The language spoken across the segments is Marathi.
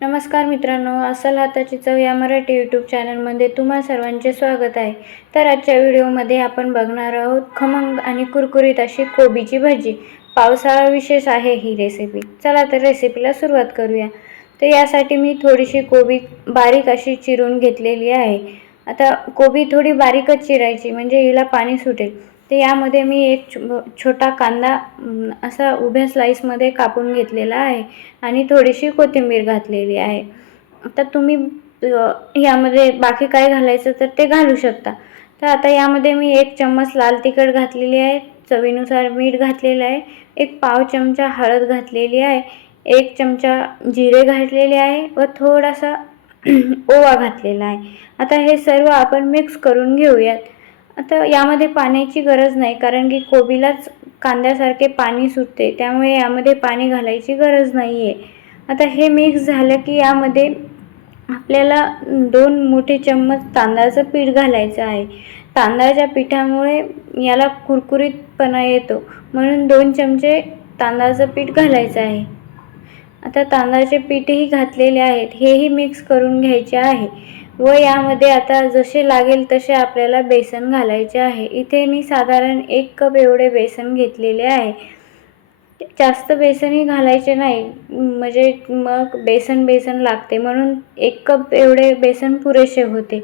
नमस्कार मित्रांनो, अस्सल हाताची चव या मराठी यूट्यूब चॅनलमध्ये तुम्हा सर्वांचे स्वागत आहे। तर आजच्या व्हिडिओमध्ये आपण बघणार आहोत खमंग आणि कुरकुरीत अशी कोबीची भजी। पावसाळा विशेष आहे ही रेसिपी। चला तर रेसिपीला सुरुवात करूया। तर यासाठी मी थोडीशी कोबी बारीक अशी चिरून घेतलेली आहे। आता कोबी थोडी बारीकच चिरायची म्हणजे हिला पाणी सुटेल। तर यामध्ये मी एक छोटा कांदा असा उभ्या स्लाइसमध्ये कापून घेतलेला आहे आणि थोडीशी कोथिंबीर घातलेली आहे। आता तुम्ही यामध्ये बाकी काय घालायचं तर ते घालू शकता। तर आता यामध्ये मी 1 चम्मच लाल तिखट घातलेली आहे, चवीनुसार मीठ घातलेलं आहे, 1 पाव चमचा हळद घातलेली आहे, 1 चमचा जिरे घातलेले आहे व थोडासा ओवा घातलेला आहे। आता हे सर्व आपण मिक्स करून घेऊयात। आता यामध्ये पाण्याची गरज नाही कारण की कोबीलाच कांद्यासारखे पाणी सुटते, त्यामुळे यामध्ये पाणी घालायची गरज नाही आहे। आता हे मिक्स झालं की यामध्ये आपल्याला 2 मोठे चम्मच तांदळाचं पीठ घालायचं आहे। तांदळाच्या पिठामुळे याला कुरकुरीतपणा येतो, म्हणून 2 चमचे तांदळाचं पीठ घालायचं आहे। आता तांदळाचे पीठही घातलेले आहेत, हेही मिक्स करून घ्यायचे आहे व यामध्ये आता जसे लागेल तसे आपल्याला बेसन घालायचे आहे। इथे मी साधारण 1 कप एवढे बेसन घेतलेले आहे। जास्त बेसनही घालायचे नाही, म्हणजे मग बेसन लागते, म्हणून 1 कप एवढे बेसन पुरेसे होते।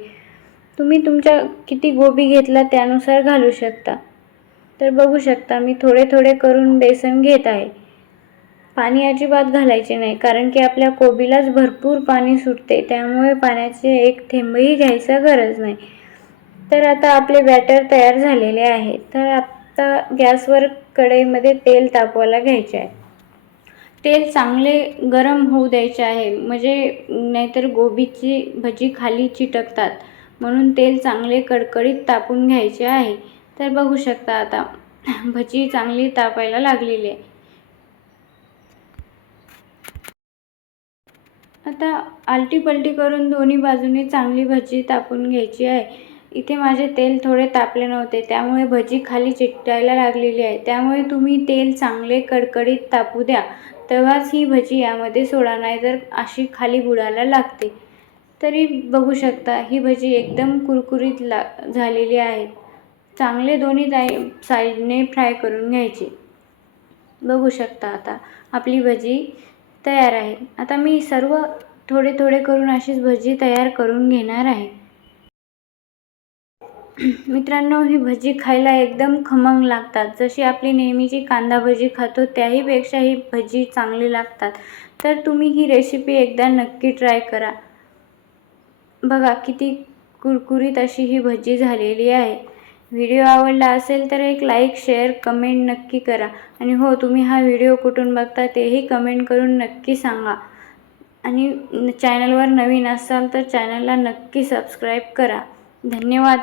तुम्ही तुमच्या किती गोबी घेतला त्यानुसार घालू शकता। तर बघू शकता मी थोडे थोडे करून बेसन घेत आहे। पाणी अजिबात घालायचे नाही कारण की आपल्या कोबीलाच भरपूर पाणी सुटते, त्यामुळे पाण्याचे 1 थेंबही घ्यायचा गरज नाही। तर आता आपले बॅटर तयार झालेले आहे। तर आता गॅसवर कढईमध्ये तेल तापवायला घ्यायचे आहे। तेल चांगले गरम होऊ द्यायचे आहे, म्हणजे नाहीतर गोबीची भजी खाली चिटकतात, म्हणून तेल चांगले कडकडीत तापून घ्यायचे आहे। तर बघू शकता आता भजी चांगली तापायला लागलेली आहे। आता आलटी पलटी करून दोन्ही बाजूने चांगली भजी तापून घ्यायची आहे। इथे माझे तेल थोडे तापले नव्हते, त्यामुळे भजी खाली चिकटायला लागलेली आहे। त्यामुळे तुम्ही तेल चांगले कडकडीत तापू द्या, तेव्हाच ही भजी यामध्ये सोडा, नाहीतर अशी खाली बुडायला लागते। तरी बघू शकता ही भजी एकदम कुरकुरीत झालेली आहे। चांगले दोन्ही साईडने फ्राय करून घ्यायची। बघू शकता आता आपली भजी तयार आहे। आता मी सर्व थोडे थोडे करून अशीच भजी तयार करून घेणार आहे। मित्रांनो, ही भजी खायला एकदम खमंग लागतात। जशी आपली नेहमीची कांदा भजी खातो त्याहीपेक्षा ही भजी चांगली लागतात। तर तुम्ही ही रेसिपी एकदा नक्की ट्राय करा। बघा किती कुरकुरीत अशी ही भजी झालेली आहे। व्हिडिओ आवडला असेल तर एक लाईक, शेअर, कमेंट नक्की करा। आणि हो, तुम्ही हा व्हिडिओ कुठून बघता तेही कमेंट करून नक्की सांगा। आणि चॅनलवर नवीन असाल तर चॅनलला नक्की सबस्क्राईब करा। धन्यवाद।